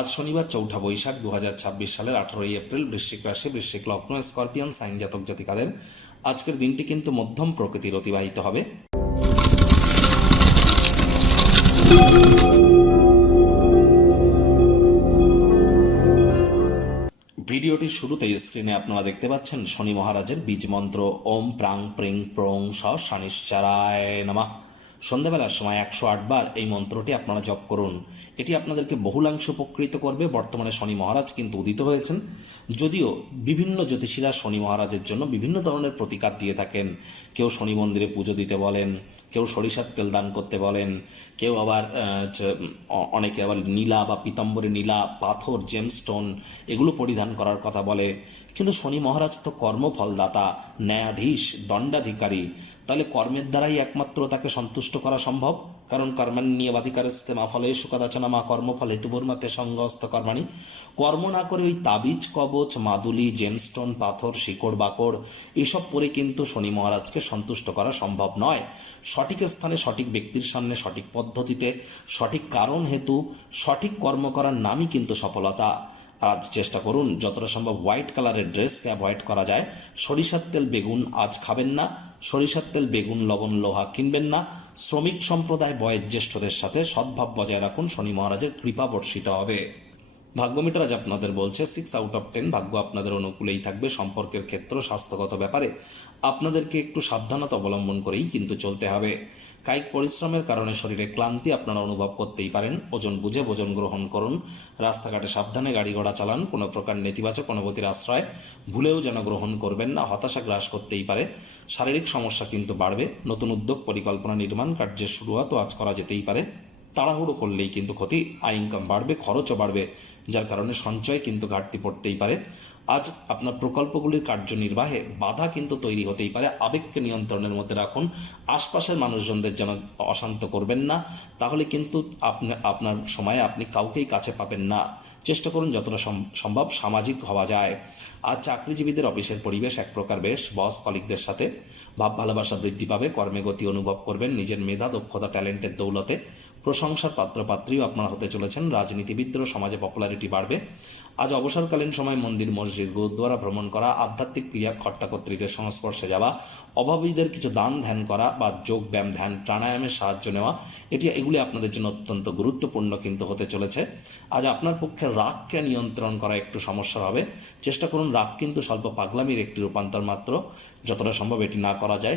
আজ শনিবার 4 বৈশাখ 2026 সালের 18 এপ্রিল। বৃশ্চিক রাশি, বৃশ্চিক লগ্ন, স্করপিয়ন সাইন জাতক জাতিকাদের আজকের দিনটি কিন্তু মধ্যম প্রকৃতির অতিবাহিত হবে। ভিডিওটির শুরুতেই স্ক্রিনে আপনারা দেখতে পাচ্ছেন শনি মহারাজের বীজ মন্ত্র ওম প্রাং প্রিং প্রং স শনিশ্চারায় নমঃ। সন্ধ্যাবেলার সময় 108 বার এই মন্ত্রটি আপনারা জপ করুন। এটি আপনাদেরকে বহুলাংশ উপকৃত করবে। বর্তমানে শনি মহারাজ কিন্তু উদিত হয়েছেন, যদিও বিভিন্ন জ্যোতিষীরা শনি মহারাজের জন্য বিভিন্ন ধরনের প্রতিকার দিয়ে থাকেন। কেউ শনি মন্দিরে পুজো দিতে বলেন, কেউ সরিষার তেল দান করতে বলেন, কেউ আবার অনেকে আবার নীলা বা পীতাম্বরী নীলা পাথর জেমস্টোন এগুলো পরিধান করার কথা বলে। কিন্তু শনি মহারাজ তো কর্মফলদাতা, ন্যায়াধীশ, দণ্ডাধিকারী। তাহলে কর্মের দ্বারাই একমাত্র তাকে সন্তুষ্ট করা সম্ভব। কারণ কর্মান্যবাধিকারস্তে মা ফলেষু কদাচন মা কর্মফল হেতুর্মতে সঙ্গস্ত কর্মাণি। কর্ম না করে ওই তাবিজ কবচ, মাদুলি, জেমস্টোন, পাথর, শিকড় বাকড় এসব পরে কিন্তু শনি মহারাজকে সন্তুষ্ট করা সম্ভব নয়। সঠিক স্থানে, সঠিক ব্যক্তির সামনে, সঠিক পদ্ধতিতে, সঠিক কারণ হেতু সঠিক কর্ম করার নামই কিন্তু সফলতা। আজ চেষ্টা করুন যতটা সম্ভব হোয়াইট কালারের ড্রেসকে অ্যাভয়েড করা যায়। সরিষার তেল বেগুন আজ খাবেন না। সরিষার তেল বেগুন লবণ লোহা কিনবেন না। শ্রমিক সম্প্রদায় বয়োজ্যেষ্ঠদের সাথে সদ্ভাব বজায় রাখুন, শনি মহারাজের কৃপা বর্ষিত হবে। ভাগ্যমিটার আজ আপনাদের বলছে 6/10 ভাগ্য আপনাদের অনুকূলেই থাকবে। সম্পর্কের ক্ষেত্র, স্বাস্থ্যগত ব্যাপারে আপনাদেরকে একটু সাবধানতা অবলম্বন করেই কিন্তু চলতে হবে। কায়িক পরিশ্রমের কারণে শরীরে ক্লান্তি আপনারা অনুভব করতেই পারেন। ওজন বুঝে ভোজন গ্রহণ করুন। রাস্তাঘাটে সাবধানে গাড়ি ঘোড়া চালান। কোনো প্রকার নেতিবাচক অনুভূতির আশ্রয় ভুলেও যেন গ্রহণ করবেন না, হতাশা গ্রাস করতেই পারে। শারীরিক সমস্যা কিন্তু বাড়বে। নতুন উদ্যোগ, পরিকল্পনা, নির্মাণ কার্যের শুরুয়াতও আজ করা যেতেই পারে। তাড়াহুড়ো করলেই কিন্তু ক্ষতি। আয় ইনকাম বাড়বে, খরচও বাড়বে, যার কারণে সঞ্চয় কিন্তু ঘাটতি পড়তেই পারে। আজ আপনার প্রকল্পগুলির কার্যনির্বাহে বাধা কিন্তু তৈরি হতেই পারে। আবেগকে নিয়ন্ত্রণের মধ্যে রাখুন। আশপাশের মানুষজনদের যেন অশান্ত করবেন না, তাহলে কিন্তু আপনার সময়ে আপনি কাউকেই কাছে পাবেন না। চেষ্টা করুন যতটা সম্ভব সামাজিক হওয়া যায়। আজ চাকরিজীবীদের অফিসের পরিবেশ এক প্রকার বেশ। বস কলিগদের সাথে ভাব ভালোবাসা বৃদ্ধি পাবে। কর্মে গতি অনুভব করবেন। নিজের মেধা, দক্ষতা, ট্যালেন্টের দৌলতে প্রশংসার পাত্রপাত্রীও আপনারা হতে চলেছেন। রাজনীতিবিদদেরও সমাজে পপুলারিটি বাড়বে। আজ অবসরকালীন সময় মন্দির, মসজিদ, গুরুদ্বারা ভ্রমণ করা, আধ্যাত্মিক ক্রিয়া, কর্তাকর্ত্রীদের সংস্পর্শে যাওয়া, অভাবীদের কিছু দান ধ্যান করা বা যোগ ব্যায়াম, ধ্যান, প্রাণায়ামের সাহায্য নেওয়া, এগুলি আপনাদের জন্য অত্যন্ত গুরুত্বপূর্ণ কিন্তু হতে চলেছে। আজ আপনার পক্ষে রাগকে নিয়ন্ত্রণ করা একটু সমস্যা হবে। চেষ্টা করুন, রাগ কিন্তু স্বল্প পাগলামির একটি রূপান্তর মাত্র। যতটা সম্ভব এটি না করা যায়।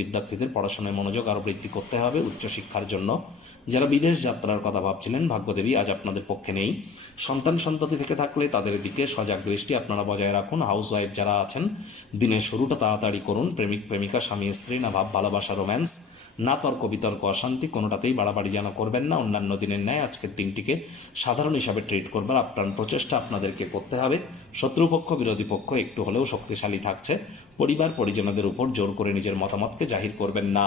বিদ্যার্থীদের পড়াশোনায় মনোযোগ আরও বৃদ্ধি করতে হবে উচ্চশিক্ষার জন্য। যারা বিদেশ যাত্রার কথা ভাবছিলেন, ভাগ্যদেবী আজ আপনাদের পক্ষে নেই। সন্ততি থেকে থাকলে তাদের দিকে সজাগ দৃষ্টি আপনারা বজায় রাখুন। হাউসওয়াইফ যারা আছেন, দিনের শুরুটা তাড়াতাড়ি করুন। প্রেমিক প্রেমিকা, স্বামী স্ত্রী, না ভাব ভালোবাসা, রোম্যান্স, না তর্ক বিতর্ক, অশান্তি, কোনোটাতেই বাড়াবাড়ি যেন করবেন না। অন্যান্য দিনের ন্যায় আজকের দিনটিকে সাধারণ হিসাবে ট্রিট করবার আপ্রাণ প্রচেষ্টা আপনাদেরকে করতে হবে। শত্রুপক্ষ, বিরোধী পক্ষ একটু হলেও শক্তিশালী থাকছে। পরিবার পরিজনদের উপর জোর করে নিজের মতামতকে জাহির করবেন না।